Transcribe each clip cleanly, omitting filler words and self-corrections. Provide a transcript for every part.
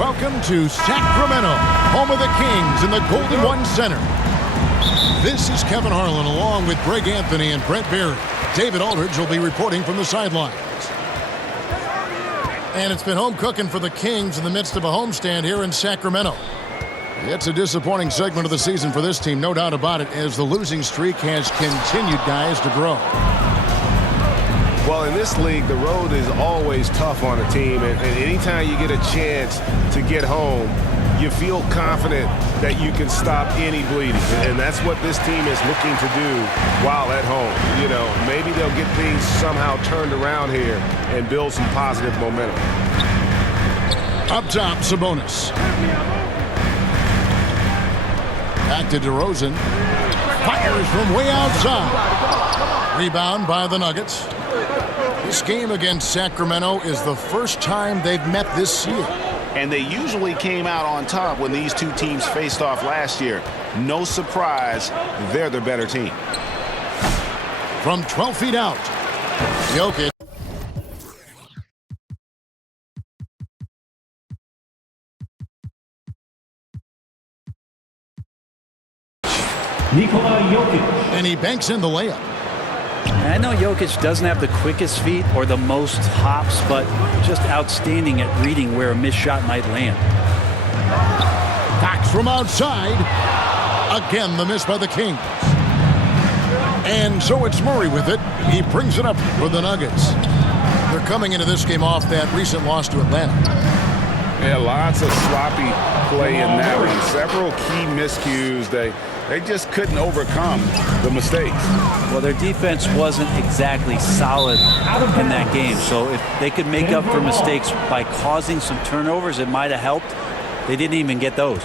Welcome to Sacramento, home of the Kings in the Golden One Center. This is Kevin Harlan along with Greg Anthony and Brent Barry. David Aldridge will be reporting from the sidelines. And it's been home cooking for the Kings in the midst of a homestand here in Sacramento. It's a disappointing segment of the season for this team, no doubt about it, as the losing streak has continued, guys, to grow. Well, in this league, the road is always tough on a team, and anytime you get a chance to get home, you feel confident that you can stop any bleeding, and that's what this team is looking to do while at home. You know, maybe they'll get things somehow turned around here and build some positive momentum. Up top, Sabonis. Back to DeRozan. Fires from way outside. Rebound by the Nuggets. This game against Sacramento is the first time they've met this year. And they usually came out on top when these two teams faced off last year. No surprise, they're the better team. From 12 feet out, Jokic. Nikola Jokic. And he banks in the layup. I know Jokic doesn't have the quickest feet or the most hops, but just outstanding at reading where a missed shot might land. Fox from outside. Again, the miss by the Kings. And so it's Murray with it. He brings it up for the Nuggets. They're coming into this game off that recent loss to Atlanta. Yeah, lots of sloppy play in that one. Several key miscues. They just couldn't overcome the mistakes. Well, their defense wasn't exactly solid in that game, so if they could make up for mistakes by causing some turnovers, it might have helped. They didn't even get those.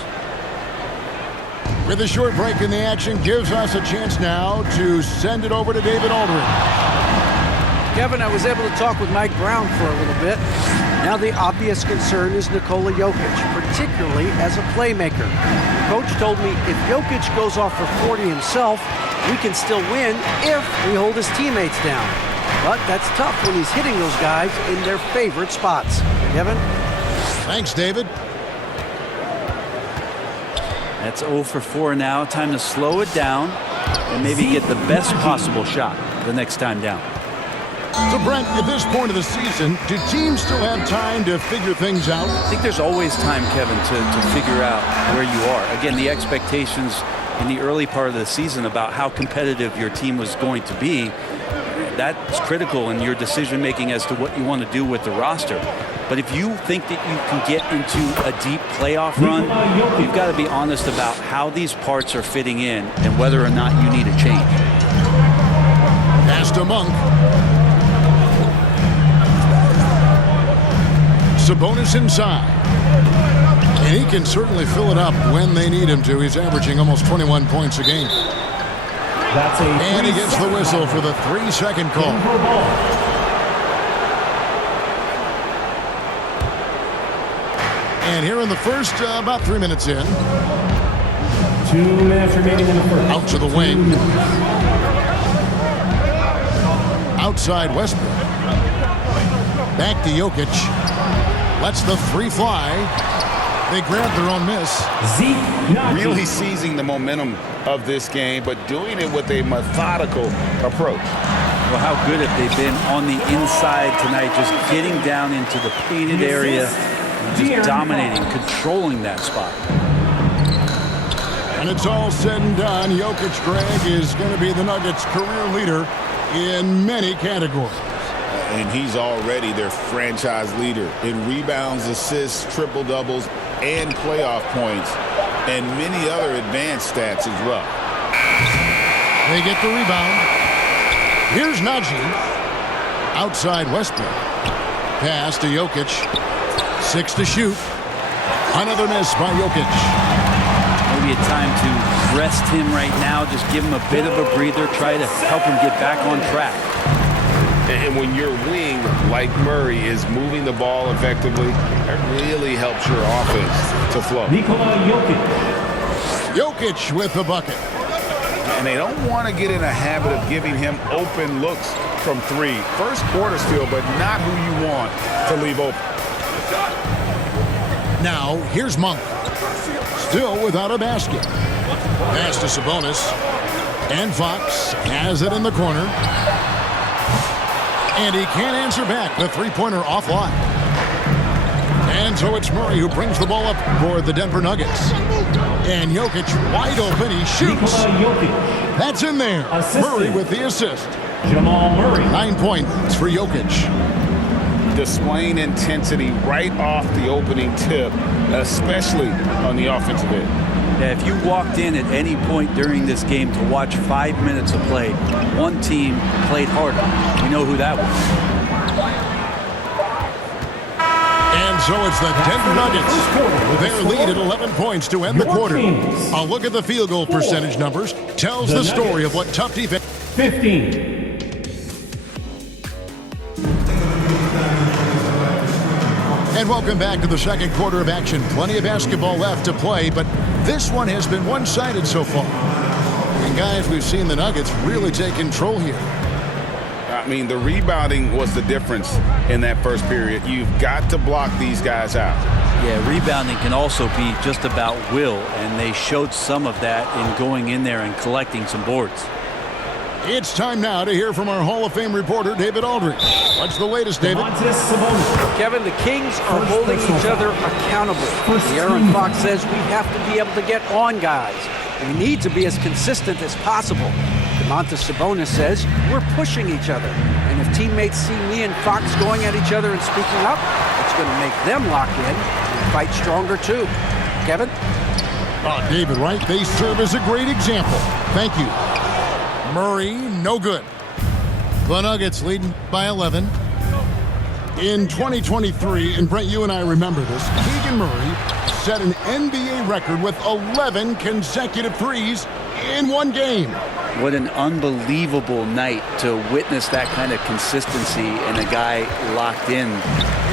With a short break in the action, gives us a chance now to send it over to David Aldridge. Kevin, I was able to talk with Mike Brown for a little bit. Now the obvious concern is Nikola Jokic, particularly as a playmaker. The coach told me if Jokic goes off for 40 himself, we can still win if we hold his teammates down. But that's tough when he's hitting those guys in their favorite spots. Kevin? Thanks, David. That's 0 for 4 now. Time to slow it down and maybe get the best possible shot the next time down. So, Brent, at this point of the season, do teams still have time to figure things out? I think there's always time, Kevin, to figure out where you are. Again, the expectations in the early part of the season about how competitive your team was going to be, that's critical in your decision-making as to what you want to do with the roster. But if you think that you can get into a deep playoff run, you've got to be honest about how these parts are fitting in and whether or not you need a change. Pass to Monk. Sabonis inside. And he can certainly fill it up when they need him to. He's averaging almost 21 points a game. And he gets the whistle for the 3-second call. And here in the first, about 3 minutes in. 2 minutes remaining in the first. Out to the wing. Outside Westbrook. Back to Jokic. Lets the 3 fly. They grab their own miss. Really seizing the momentum of this game, but doing it with a methodical approach. Well, how good have they been on the inside tonight, just getting down into the painted area, and just dominating, controlling that spot. And it's all said and done. Jokic, Greg, is going to be the Nuggets' career leader in many categories. And he's already their franchise leader in rebounds, assists, triple-doubles, and playoff points, and many other advanced stats as well. They get the rebound. Here's Najee. Outside Westbrook. Pass to Jokic. 6 to shoot. Another miss by Jokic. Maybe a time to rest him right now, just give him a bit of a breather, try to help him get back on track. And when your wing, like Murray, is moving the ball effectively, it really helps your offense to flow. Nikola Jokic. Jokic with the bucket. And they don't want to get in a habit of giving him open looks from 3. First quarter still, but not who you want to leave open. Now, here's Monk. Still without a basket. Pass to Sabonis. And Fox has it in the corner. And he can't answer back. The three-pointer offline. And so it's Murray who brings the ball up for the Denver Nuggets. And Jokic wide open. He shoots. That's in there. Murray with the assist. Jamal Murray. 9 points for Jokic. Displaying intensity right off the opening tip, especially on the offensive end. Yeah, if you walked in at any point during this game to watch 5 minutes of play, one team played harder. You know who that was. And so it's the Denver Nuggets with their lead at 11 points to end the quarter. A look at the field goal percentage numbers tells the story of what tough defense. 15. And welcome back to the second quarter of action. Plenty of basketball left to play, but this one has been one-sided so far. And guys, we've seen the Nuggets really take control here. I mean, the rebounding was the difference in that first period. You've got to block these guys out. Yeah, rebounding can also be just about will, and they showed some of that in going in there and collecting some boards. It's time now to hear from our Hall of Fame reporter, David Aldridge. What's the latest, David? Kevin, the Kings are holding each other accountable. Aaron Fox says we have to be able to get on guys. We need to be as consistent as possible. Domantas Sabonis says we're pushing each other. And if teammates see me and Fox going at each other and speaking up, it's going to make them lock in and fight stronger too. Kevin? David, right? They serve as a great example. Thank you. Murray, no good. The Nuggets leading by 11. In 2023, and Brent, you and I remember this, Keegan Murray set an NBA record with 11 consecutive threes in one game. What an unbelievable night to witness that kind of consistency and a guy locked in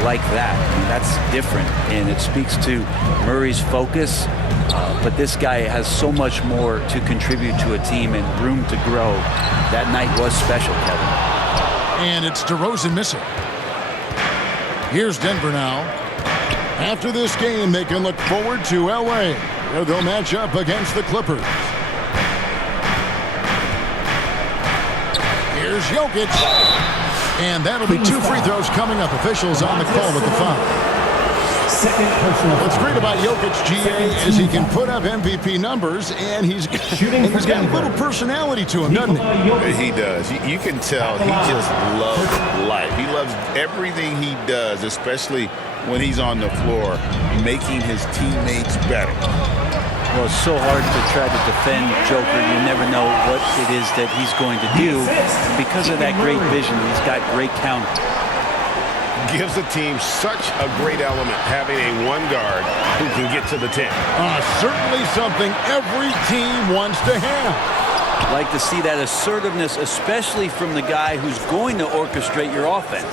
like that. I mean, that's different, and it speaks to Murray's focus. But this guy has so much more to contribute to a team and room to grow. That night was special, Kevin. And it's DeRozan missing. Here's Denver now. After this game, they can look forward to L.A., where they'll match up against the Clippers. Here's Jokic. And that'll be 2 free throws coming up. Officials on the call with the foul. What's great about Jokic, GA, is he can put up MVP numbers, and he's got a little personality to him, doesn't he? He does. You can tell he just loves life. He loves everything he does, especially when he's on the floor, making his teammates better. Well, it's so hard to try to defend Joker. You never know what it is that he's going to do. Because of that great vision, he's got great counter. Gives the team such a great element having a one guard who can get to the 10. Certainly something every team wants to have. Like to see that assertiveness, especially from the guy who's going to orchestrate your offense.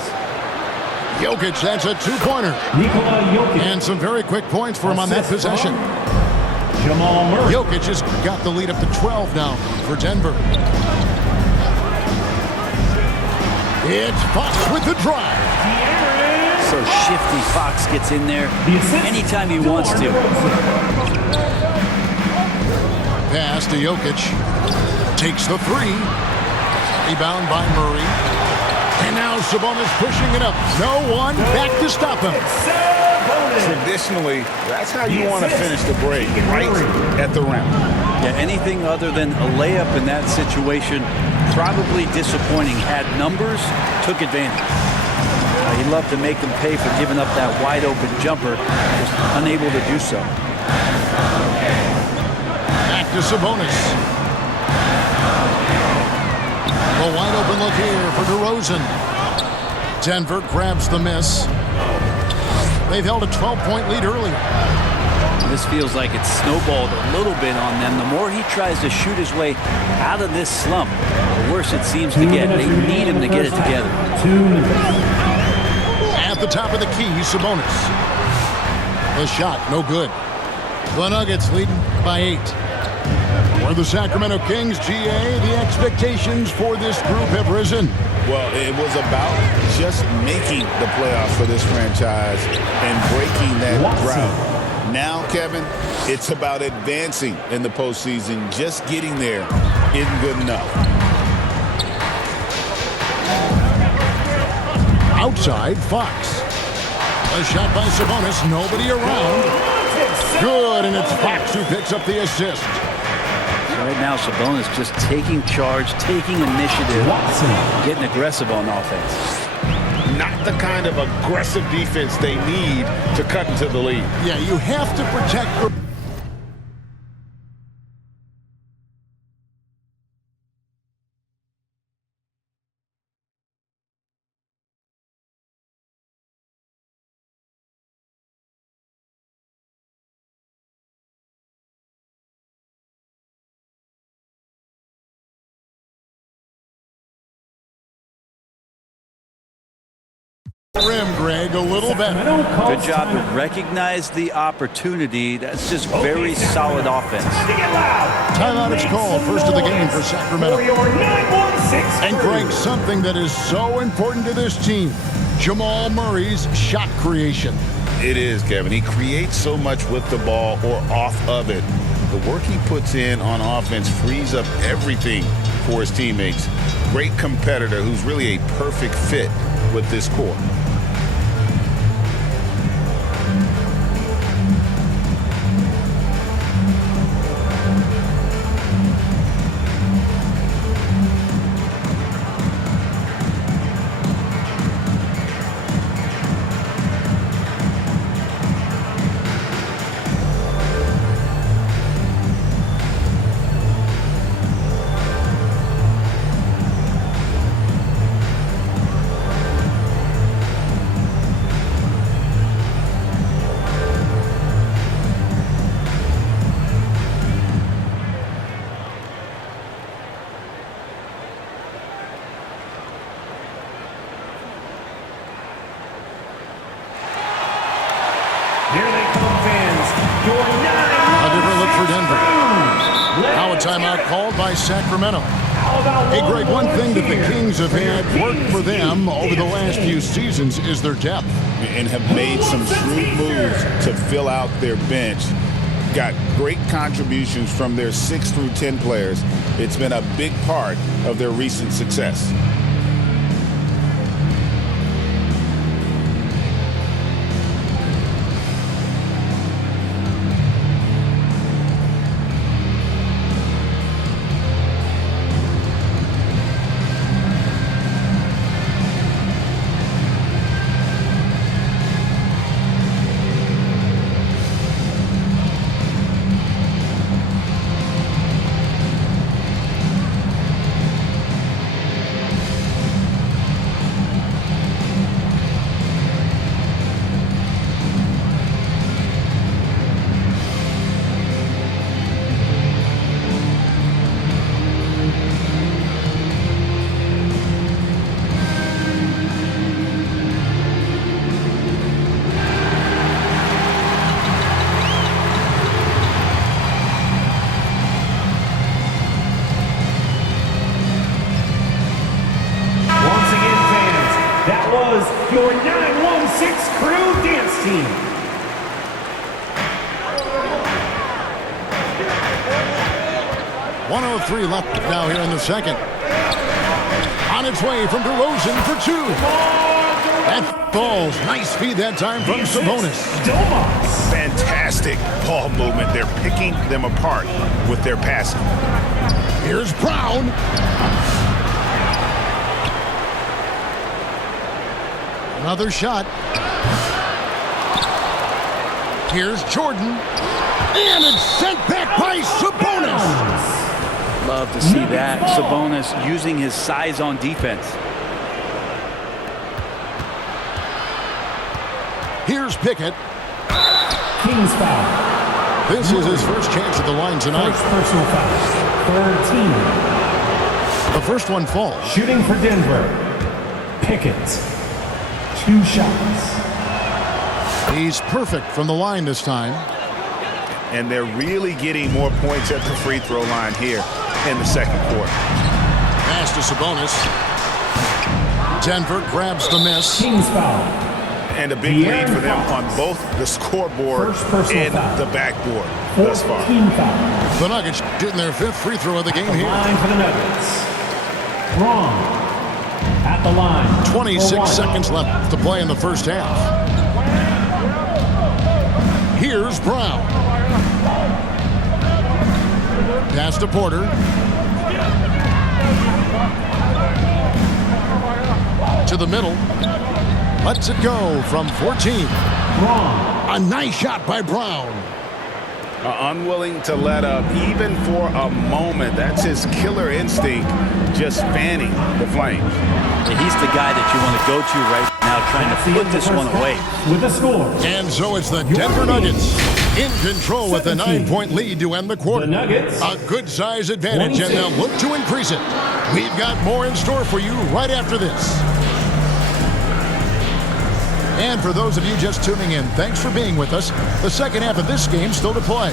Jokic, that's a 2-pointer. And some very quick points for him on that possession. Jamal Murray. Jokic has got the lead up to 12 now for Denver. It's Fox with the drive. So shifty Fox gets in there anytime he wants to. Pass to Jokic. Takes the 3. Rebound by Murray. And now Sabonis pushing it up. No one back to stop him. Traditionally, that's how you want to finish the break, right at the rim. Yeah, anything other than a layup in that situation, probably disappointing. Had numbers, took advantage. He'd love to make them pay for giving up that wide open jumper, just unable to do so. Back to Sabonis. A wide open look here for DeRozan. Denver grabs the miss. They've held a 12-point lead earlier. This feels like it's snowballed a little bit on them. The more he tries to shoot his way out of this slump, the worse it seems to get. They need him to get it together. At the top of the key, Sabonis. The shot, no good. The Nuggets leading by 8. For the Sacramento Kings, GA, the expectations for this group have risen. Well, it was about just making the playoffs for this franchise and breaking that drought. Now, Kevin, it's about advancing in the postseason. Just getting there isn't good enough. Outside, Fox. A shot by Sabonis. Nobody around. Good, and it's Fox who picks up the assist. Right now, Sabonis just taking charge, taking initiative, getting aggressive on offense. Not the kind of aggressive defense they need to cut into the lead. Yeah, you have to protect your... rim, Greg, a little better. Good job to recognize the opportunity. That's just very solid offense. Timeout is called. First of the game for Sacramento. And Greg, something that is so important to this team, Jamal Murray's shot creation. It is, Kevin. He creates so much with the ball or off of it. The work he puts in on offense frees up everything for his teammates. Great competitor who's really a perfect fit with this core. Timeout called by Sacramento. Hey, Greg, one thing that the Kings have had work for them over the last few seasons is their depth. And have made some shrewd moves to fill out their bench. Got great contributions from their 6 through 10 players. It's been a big part of their recent success. Your 916 crew dance team. .103 left now here in the second. On its way from DeRozan for 2. That falls. Nice feed that time from Sabonis. Fantastic ball movement. They're picking them apart with their passing. Here's Brown. Another shot. Here's Jordan. And it's sent back by Sabonis. Love to see that. Sabonis using his size on defense. Here's Pickett. Kings foul. This is his first chance at the line tonight. First personal foul. Third team. The first one falls. Shooting for Denver. Pickett. 2 shots. He's perfect from the line this time. and they're really getting more points at the free throw line here in the second quarter. Pass to Sabonis. Denver grabs the miss. Team's foul. And a big lead for them on both the scoreboard and the backboard thus far. Team foul. The Nuggets shooting their 5th free throw of the game here. Line for the Nuggets. Braun at the line. 26 seconds left to play in the first half. Here's Brown. Pass to Porter. To the middle. Lets it go from 14. Braun. A nice shot by Brown. Unwilling to let up even for a moment. That's his killer instinct, just fanning the flames. He's the guy that you want to go to right now, trying to put this one away. With a score. And so it's the Denver Nuggets in control with a 9-point lead to end the quarter. The Nuggets. A good size advantage, and they'll look to increase it. We've got more in store for you right after this. And for those of you just tuning in, thanks for being with us. The second half of this game still to play.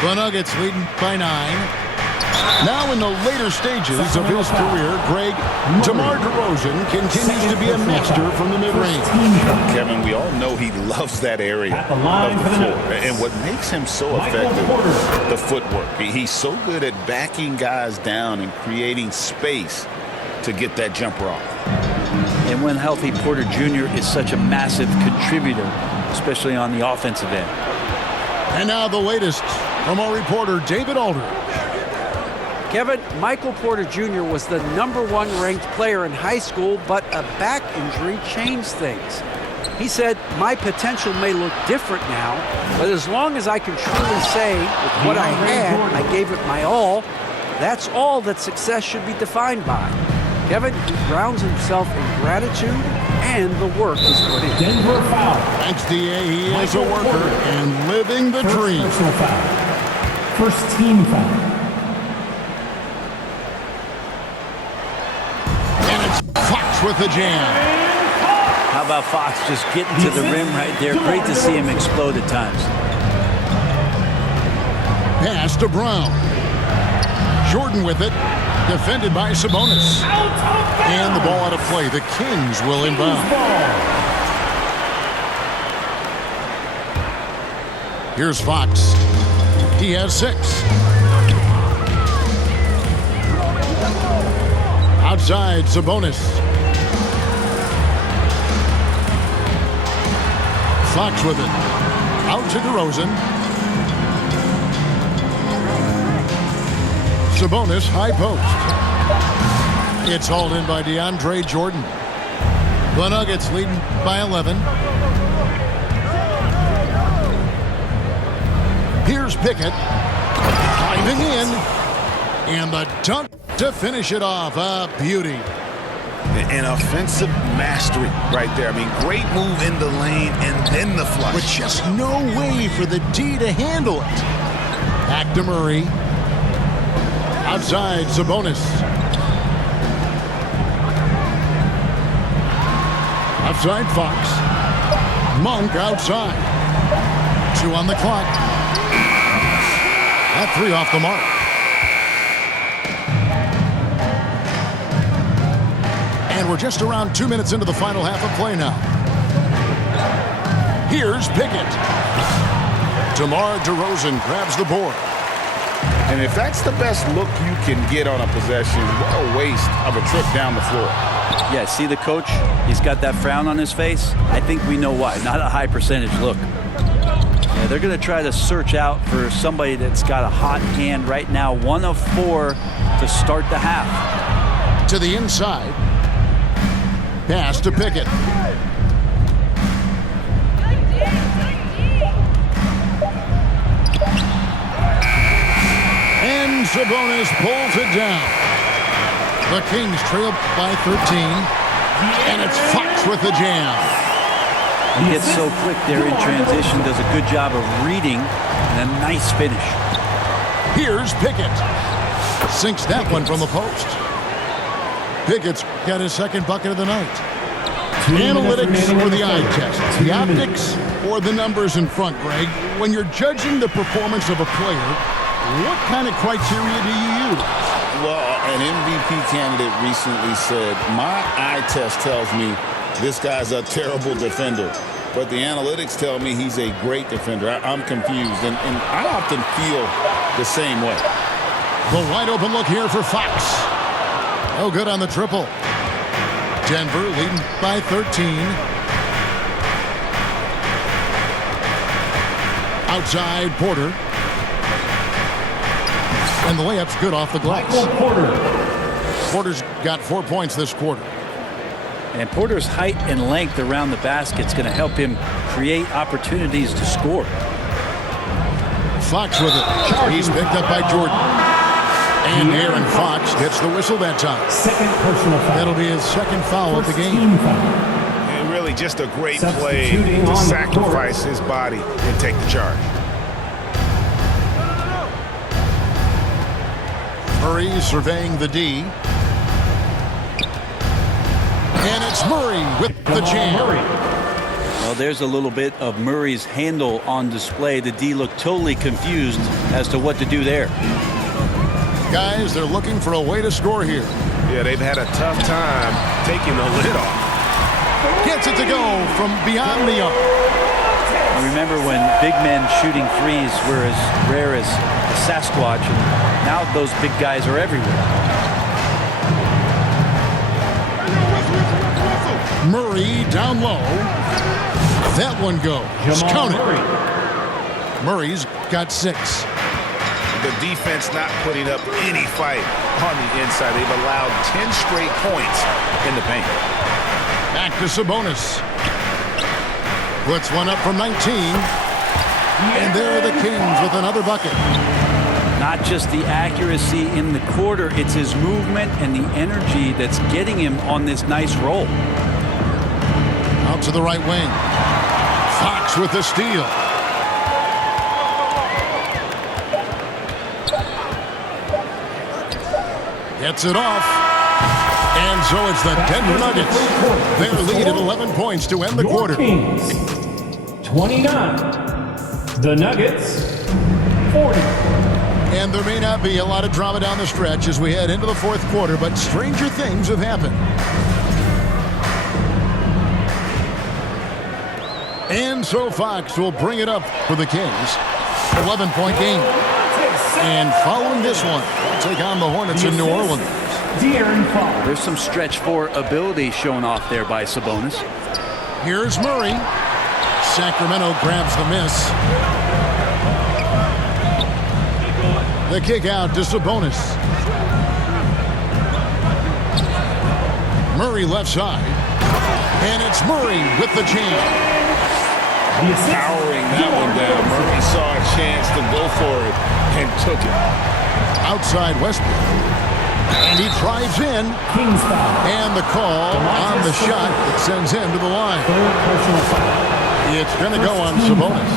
The Nuggets leading by 9. Now in the later stages of his career, DeMar DeRozan continues to be a master from the mid-range. Kevin, we all know he loves that area of the floor. And what makes him so effective, the footwork. He's so good at backing guys down and creating space to get that jumper off. And when healthy, Porter Jr. is such a massive contributor, especially on the offensive end. And now the latest from our reporter, David Aldridge. Kevin, Michael Porter Jr. was the #1 ranked player in high school, but a back injury changed things. He said, "My potential may look different now, but as long as I can truly say with what I had, I gave it my all, that's all that success should be defined by." Kevin, he grounds himself in gratitude and the work he's put in. Denver foul. Thanks, DA. He is a worker and living the dream. Personal foul. First team foul. Fox with the jam. How about Fox just getting to the rim right there? Great to see him explode at times. Pass to Brown. Jordan with it. Defended by Sabonis. And the ball out of play. The Kings will inbound. Here's Fox. He has 6. Outside, Sabonis. Fox with it. Out to DeRozan. Sabonis, high post. It's hauled in by DeAndre Jordan. The Nuggets leading by 11. Here's Pickett. Diving in. And the dunk to finish it off. A beauty. An offensive mastery right there. I mean, great move in the lane and then the flush. With just no way for the D to handle it. Back to Murray. Outside, Sabonis. Outside, Fox. Monk outside. 2 on the clock. That 3 off the mark. And we're just around 2 minutes into the final half of play now. Here's Pickett. DeMar DeRozan grabs the board. And if that's the best look you can get on a possession, what a waste of a trip down the floor. Yeah, see the coach? He's got that frown on his face. I think we know why. Not a high percentage look. Yeah, they're going to try to search out for somebody that's got a hot hand right now. 1 of 4 to start the half. To the inside. Pass to Pickett. And Sabonis pulls it down. The Kings trail by 13. And it's Fox with the jam. He gets so quick there in transition, does a good job of reading, and a nice finish. Here's Pickett. Sinks that one from the post. Pickett's got his second bucket of the night. Analytics or the eye test? The optics or the numbers in front, Greg? When you're judging the performance of a player, what kind of criteria do you use? Well, an MVP candidate recently said, my eye test tells me this guy's a terrible defender, but the analytics tell me he's a great defender. I'm confused, and I often feel the same way. The wide open look here for Fox. No good on the triple. Denver leading by 13. Outside Porter. And the layup's good off the glass. Porter's got 4 points this quarter. And Porter's height and length around the basket is going to help him create opportunities to score. Fox with it. He's picked up by Jordan. And Aaron Fox gets the whistle that time. Second personal foul. That'll be his second foul of the game. And really just a great play to sacrifice his body and take the charge. Murray surveying the D. And it's Murray with the jam. Well, there's a little bit of Murray's handle on display. The D looked totally confused as to what to do there. Guys, they're looking for a way to score here. Yeah, they've had a tough time taking the lid off. Gets it to go from beyond the arc. Remember when big men shooting threes were as rare as Sasquatch, and now those big guys are everywhere. Murray down low. That one goes. Count it. Murray's got 6. The defense not putting up any fight on the inside. They've allowed 10 straight points in the paint. Back to Sabonis. Puts one up from 19. And there are the Kings with another bucket. Not just the accuracy in the quarter, it's his movement and the energy that's getting him on this nice roll. Out to the right wing. Fox with the steal. Gets it off. And so it's the Denver Nuggets. Their lead at 11 points to end the quarter. Kings, 29. The Nuggets, 40. And there may not be a lot of drama down the stretch as we head into the fourth quarter, but stranger things have happened. And so Fox will bring it up for the Kings. 11-point game. And following this one, take on the Hornets in New Orleans. There's some stretch four ability shown off there by Sabonis. Here's Murray. Sacramento grabs the miss. The kick out to Sabonis. Murray left side. And it's Murray with the jam. Powering that one down. Murray saw a chance to go for it and took it. Outside Westbrook. And he drives in. Kings foul. And the call on the shot that sends him to the line. Third personal foul. It's going to go on Sabonis.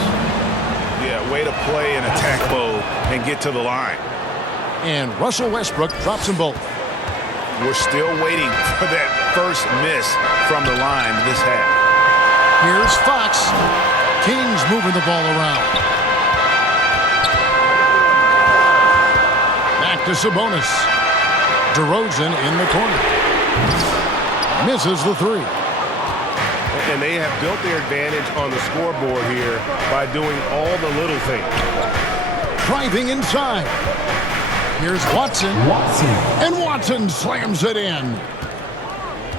Yeah, way to play in attack mode and get to the line. And Russell Westbrook drops them both. We're still waiting for that first miss from the line this half. Here's Fox. Kings moving the ball around. Back to Sabonis. DeRozan in the corner. Misses the three. And they have built their advantage on the scoreboard here by doing all the little things. Driving inside. Here's Watson. And Watson slams it in.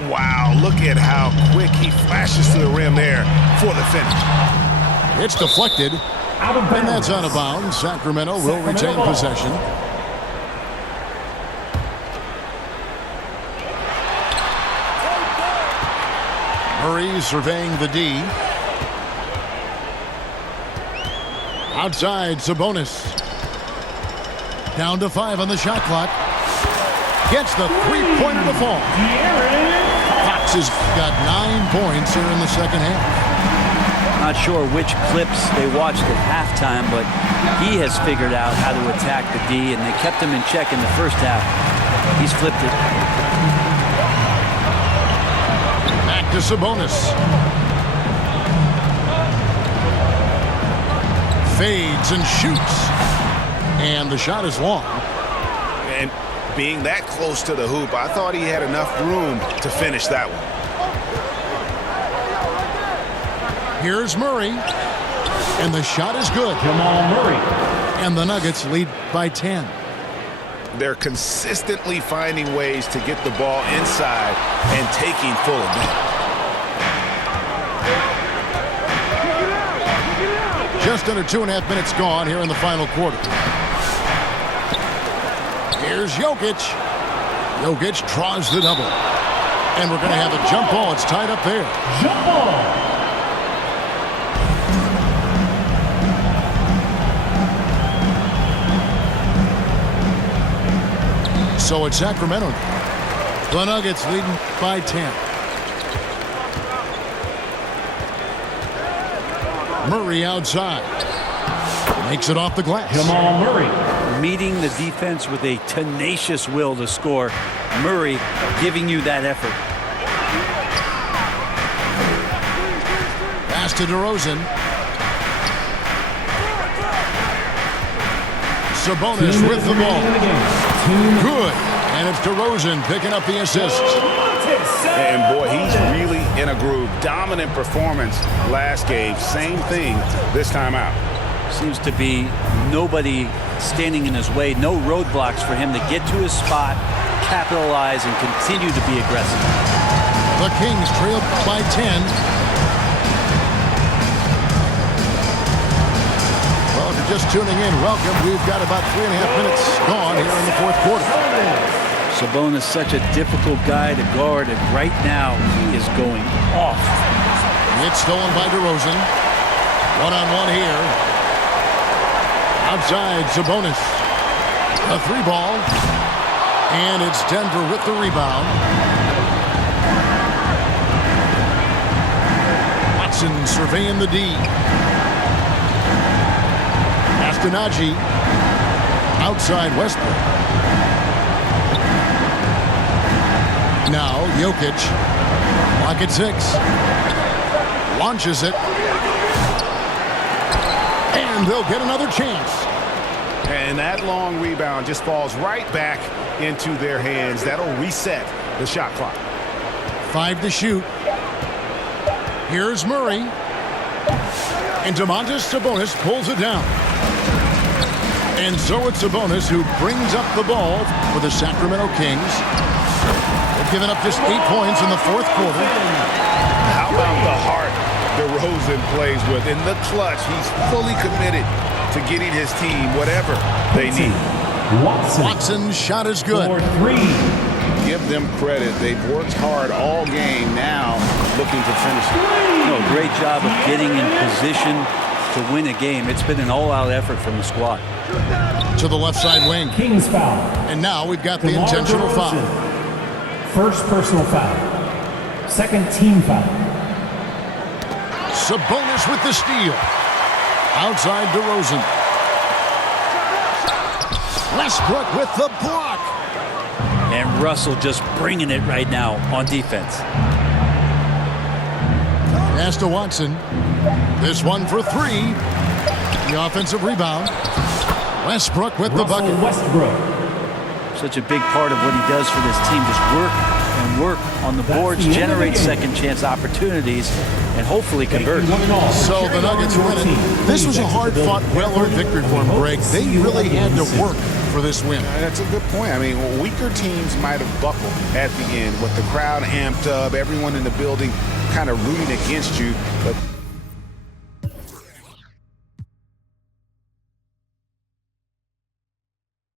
Wow, look at how quick he flashes to the rim there for the finish. It's deflected. And that's out of bounds. Sacramento will retain possession. Murray surveying the D. Outside, Sabonis. Down to 5 on the shot clock. Gets the three-pointer to fall. Fox has got 9 points here in the second half. Not sure which clips they watched at halftime, but he has figured out how to attack the D, and they kept him in check in the first half. He's flipped it. Back to Sabonis. Fades and shoots. And the shot is long. And being that close to the hoop, I thought he had enough room to finish that one. Here's Murray. And the shot is good. Jamal Murray. And the Nuggets lead by 10. They're consistently finding ways to get the ball inside and taking full advantage. Just under 2.5 minutes gone here in the final quarter. Here's Jokic. Jokic draws the double. And we're going to have a jump ball. It's tied up there. Jump ball. So it's Sacramento. The Nuggets leading by 10. Murray outside. Makes it off the glass. Jamal Murray. Meeting the defense with a tenacious will to score. Murray giving you that effort. Pass to DeRozan. Sabonis with the ball. Good. And it's DeRozan picking up the assist. And boy, he's really in a groove. Dominant performance last game. Same thing this time out. Seems to be nobody standing in his way. No roadblocks for him to get to his spot, capitalize, and continue to be aggressive. The Kings trail by 10. Well, if you're just tuning in, welcome. We've got about 3.5 minutes gone here in the fourth quarter. Sabonis, such a difficult guy to guard, and right now he is going off. It's stolen by DeRozan. One-on-one here. Outside, Sabonis. A 3-ball. And it's Denver with the rebound. Watson surveying the D. Astonagi. Outside Westbrook. Now, Jokic. Clock at 6. Launches it. And they'll get another chance. And that long rebound just falls right back into their hands. That'll reset the shot clock. 5 to shoot. Here's Murray. And Domantas Sabonis pulls it down. And so it's Sabonis who brings up the ball for the Sacramento Kings. They've given up just 8 points in the fourth quarter. How about the heart DeRozan plays with? In the clutch, he's fully committed to getting his team whatever they need. Watson's shot is good. For 3. Give them credit. They've worked hard all game, now looking to finish it. No, great job of getting in position to win a game. It's been an all-out effort from the squad. To the left side wing. Kings foul. And now we've got the DeMar intentional DeRozan. foul. First personal foul. Second team foul. Sabonis with the steal. Outside DeRozan. Westbrook with the block. And Russell just bringing it right now on defense. Pass to Watson. This one for 3. The offensive rebound. Westbrook with the Russell bucket. Westbrook. Such a big part of what he does for this team. Just work and work on the boards, the end of the generate game. second chance opportunities, and hopefully convert. So the Nuggets win it. This was a hard-fought, well-earned victory for them, Greg. They really had to work for this win. That's a good point. I mean, weaker teams might have buckled at the end with the crowd amped up, everyone in the building kind of rooting against you. But